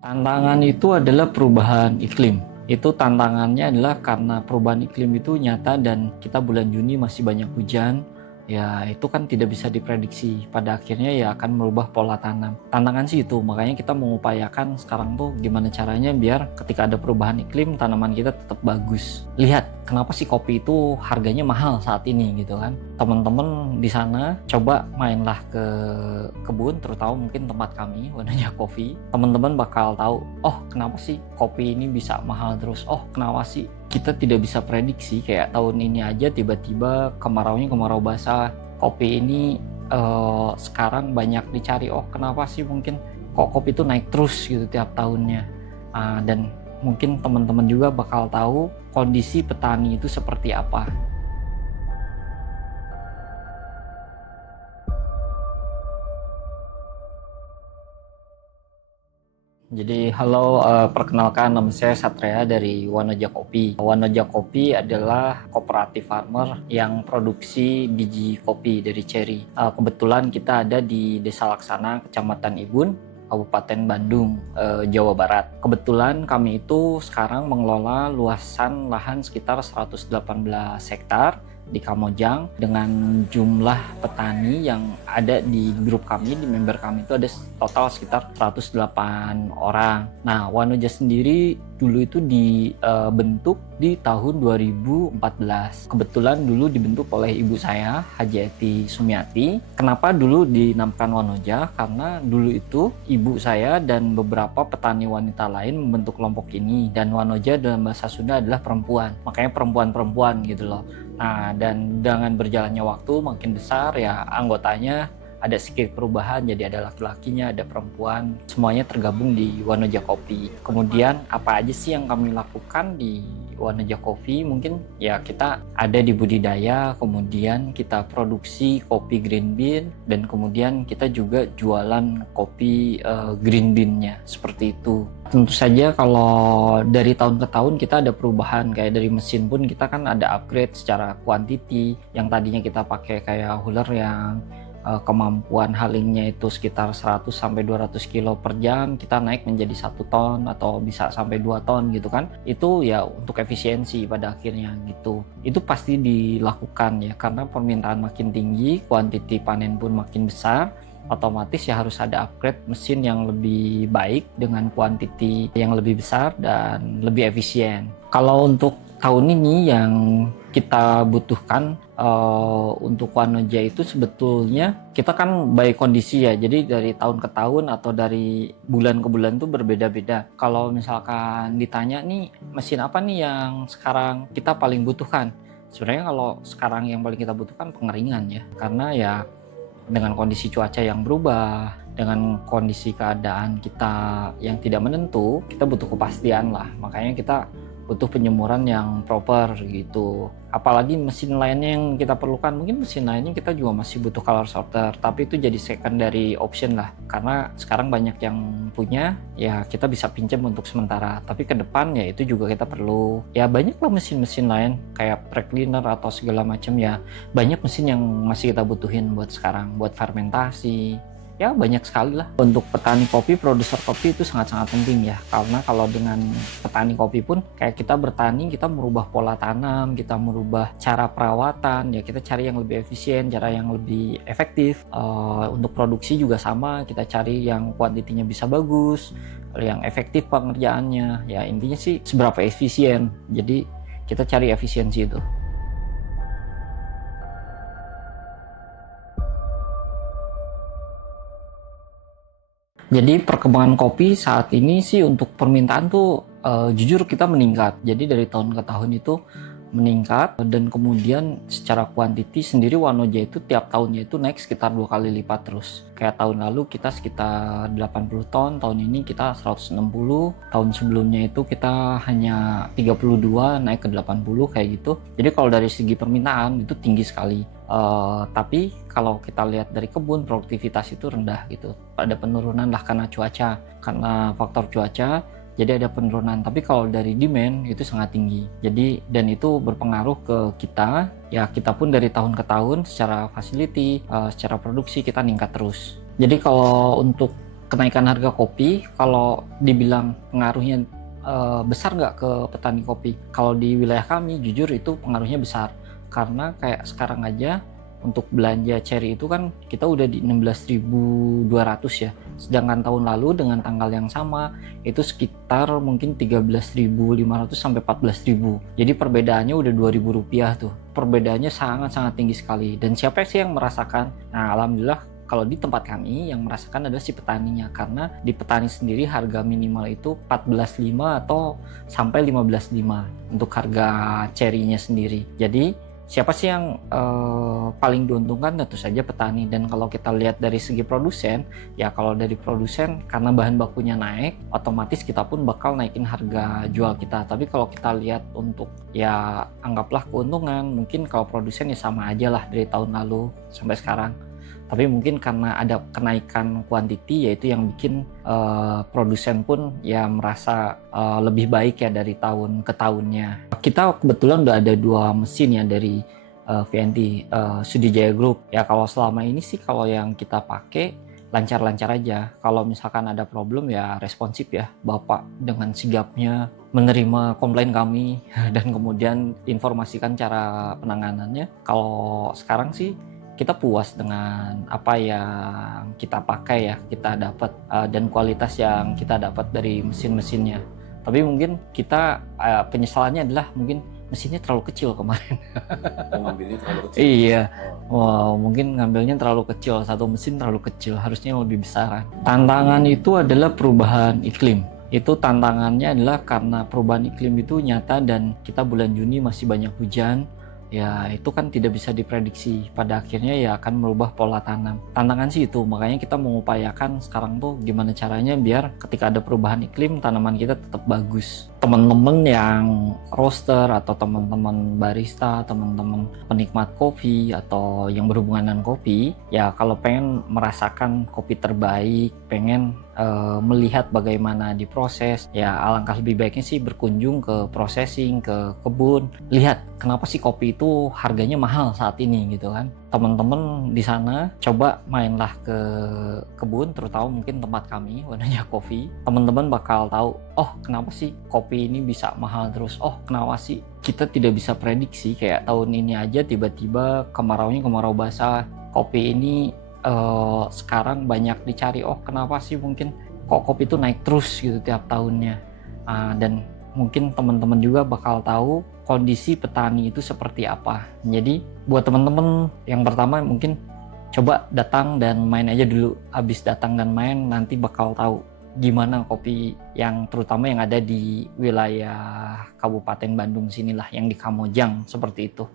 Tantangan itu adalah perubahan iklim. Itu tantangannya adalah karena perubahan iklim itu nyata dan kita bulan Juni masih banyak hujan. Ya itu kan tidak bisa diprediksi. Pada akhirnya ya akan merubah pola tanam. Tantangan sih itu, makanya kita mengupayakan sekarang tuh gimana caranya biar ketika ada perubahan iklim tanaman kita tetap bagus. Lihat kenapa sih kopi itu harganya mahal saat ini gitu kan. Teman-teman di sana coba mainlah ke kebun, terutama mungkin tempat kami Wanoja Coffee. Teman-teman bakal tahu, oh kenapa sih kopi ini bisa mahal terus, oh kenapa sih kita tidak bisa prediksi. Kayak tahun ini aja tiba-tiba kemaraunya kemarau basah, kopi ini sekarang banyak dicari, oh kenapa sih mungkin kok kopi itu naik terus gitu tiap tahunnya. Dan mungkin teman-teman juga bakal tahu kondisi petani itu seperti apa. Jadi halo, perkenalkan nama saya Satria dari Wanoja Kopi. Wanoja Kopi adalah kooperatif farmer yang produksi biji kopi dari ceri. Kebetulan kita ada di Desa Laksana, Kecamatan Ibun, Kabupaten Bandung, Jawa Barat. Kebetulan kami itu sekarang mengelola luasan lahan sekitar 118 hektar di Kamojang dengan jumlah petani yang ada di grup kami, di member kami itu ada total sekitar 108 orang. Nah, Wanoja sendiri dulu itu dibentuk di tahun 2014. Kebetulan dulu dibentuk oleh ibu saya, Haji Eti Sumiati. Kenapa dulu dinamakan Wanoja? Karena dulu itu ibu saya dan beberapa petani wanita lain membentuk kelompok ini, dan Wanoja dalam bahasa Sunda adalah perempuan. Makanya perempuan-perempuan gitu loh. Nah, dan dengan berjalannya waktu makin besar ya anggotanya ada sedikit perubahan, jadi ada laki-lakinya, ada perempuan, semuanya tergabung di Wanoja Kopi. Kemudian apa aja sih yang kami lakukan di Wanoja Kopi? Mungkin ya kita ada di budidaya, kemudian kita produksi kopi green bean, dan kemudian kita juga jualan kopi green bean-nya, seperti itu. Tentu saja kalau dari tahun ke tahun kita ada perubahan, kayak dari mesin pun kita kan ada upgrade secara quantity. Yang tadinya kita pakai kayak huller yang kemampuan halingnya itu sekitar 100 sampai 200 kilo per jam, kita naik menjadi 1 ton atau bisa sampai 2 ton gitu kan. Itu ya untuk efisiensi pada akhirnya gitu. Itu pasti dilakukan ya, karena permintaan makin tinggi, kuantiti panen pun makin besar, otomatis ya harus ada upgrade mesin yang lebih baik dengan kuantiti yang lebih besar dan lebih efisien. Kalau untuk tahun ini yang kita butuhkan untuk Wanoja itu sebetulnya kita kan by kondisi ya, jadi dari tahun ke tahun atau dari bulan ke bulan itu berbeda-beda. Kalau misalkan ditanya nih mesin apa nih yang sekarang kita paling butuhkan, sebenarnya kalau sekarang yang paling kita butuhkan pengeringan ya, karena ya dengan kondisi cuaca yang berubah, dengan kondisi keadaan kita yang tidak menentu, kita butuh kepastian lah. Makanya kita butuh penyemuran yang proper gitu. Apalagi mesin lainnya yang kita perlukan, mungkin mesin lainnya kita juga masih butuh color sorter, tapi itu jadi secondary option lah, karena sekarang banyak yang punya, ya kita bisa pinjam untuk sementara. Tapi ke depan ya itu juga kita perlu, ya banyak lah mesin-mesin lain kayak pre cleaner atau segala macam, ya banyak mesin yang masih kita butuhin buat sekarang, buat fermentasi. Ya banyak sekali lah. Untuk petani kopi, produser kopi itu sangat-sangat penting ya, karena kalau dengan petani kopi pun kayak kita bertani, kita merubah pola tanam, kita merubah cara perawatan, ya kita cari yang lebih efisien, cara yang lebih efektif. Untuk produksi juga sama, kita cari yang kuantitinya bisa bagus, yang efektif pengerjaannya, ya intinya sih seberapa efisien, jadi kita cari efisiensi itu. Jadi perkembangan kopi saat ini sih untuk permintaan tuh jujur kita meningkat. Jadi dari tahun ke tahun itu meningkat, dan kemudian secara kuantiti sendiri Wanoja itu tiap tahunnya itu naik sekitar 2 kali lipat terus. Kayak tahun lalu kita sekitar 80 ton, tahun ini kita 160, tahun sebelumnya itu kita hanya 32 naik ke 80 kayak gitu. Jadi kalau dari segi permintaan itu tinggi sekali. Tapi kalau kita lihat dari kebun, produktivitas itu rendah gitu. Ada penurunan lah karena cuaca, karena faktor cuaca. Jadi ada penurunan, tapi kalau dari demand itu sangat tinggi. Jadi dan itu berpengaruh ke kita. Ya kita pun dari tahun ke tahun secara facility, secara produksi kita meningkat terus. Jadi kalau untuk kenaikan harga kopi, kalau dibilang pengaruhnya besar nggak ke petani kopi? Kalau di wilayah kami, jujur itu pengaruhnya besar. Karena kayak sekarang aja, untuk belanja cherry itu kan kita udah di 16.200 ya. Sedangkan tahun lalu dengan tanggal yang sama, itu sekitar mungkin 13.500 sampai 14.000. Jadi perbedaannya udah 2.000 rupiah tuh. Perbedaannya sangat-sangat tinggi sekali. Dan siapa sih yang merasakan? Nah, alhamdulillah kalau di tempat kami yang merasakan adalah si petaninya, karena di petani sendiri harga minimal itu 14.500 atau sampai 15.500 untuk harga cherry-nya sendiri. Jadi siapa sih yang paling diuntungkan? Tentu saja petani. Dan kalau kita lihat dari segi produsen, ya kalau dari produsen karena bahan bakunya naik, otomatis kita pun bakal naikin harga jual kita. Tapi kalau kita lihat untuk ya anggaplah keuntungan, mungkin kalau produsen ya sama aja lah dari tahun lalu sampai sekarang. Tapi mungkin karena ada kenaikan kuantiti, yaitu yang bikin produsen pun ya merasa lebih baik ya dari tahun ke tahunnya. Kita kebetulan udah ada 2 mesin ya dari VNT Sudijaya Group. Ya kalau selama ini sih kalau yang kita pakai lancar-lancar aja. Kalau misalkan ada problem ya responsif ya. Bapak dengan sigapnya menerima komplain kami dan kemudian informasikan cara penanganannya. Kalau sekarang sih kita puas dengan apa yang kita pakai ya, kita dapat dan kualitas yang kita dapat dari mesin-mesinnya. Tapi mungkin kita penyesalannya adalah mungkin mesinnya terlalu kecil kemarin. Ngambilnya terlalu kecil. Iya, wow, mungkin ngambilnya terlalu kecil, satu mesin terlalu kecil, harusnya lebih besar. Tantangan itu adalah perubahan iklim. Itu tantangannya adalah karena perubahan iklim itu nyata dan kita bulan Juni masih banyak hujan. Ya itu kan tidak bisa diprediksi, pada akhirnya ya akan merubah pola tanam. Tantangan sih itu, makanya kita mengupayakan sekarang tuh gimana caranya biar ketika ada perubahan iklim tanaman kita tetap bagus. Teman-teman yang roaster atau teman-teman barista, teman-teman penikmat kopi atau yang berhubungan dengan kopi, ya kalau pengen merasakan kopi terbaik, pengen melihat bagaimana diproses, ya alangkah lebih baiknya sih berkunjung ke processing, ke kebun, lihat kenapa sih kopi itu harganya mahal saat ini gitu kan. Teman-teman di sana coba mainlah ke kebun, terutama mungkin tempat kami Wanoja Coffee. Teman-teman bakal tahu, oh kenapa sih kopi ini bisa mahal terus, oh kenapa sih kita tidak bisa prediksi, kayak tahun ini aja tiba-tiba kemaraunya kemarau basah, kopi ini sekarang banyak dicari, oh kenapa sih mungkin kok kopi itu naik terus gitu tiap tahunnya. Dan mungkin teman-teman juga bakal tahu kondisi petani itu seperti apa. Jadi buat teman-teman yang pertama mungkin coba datang dan main aja dulu. Habis datang dan main nanti bakal tahu gimana kopi yang terutama yang ada di wilayah Kabupaten Bandung sinilah, yang di Kamojang seperti itu.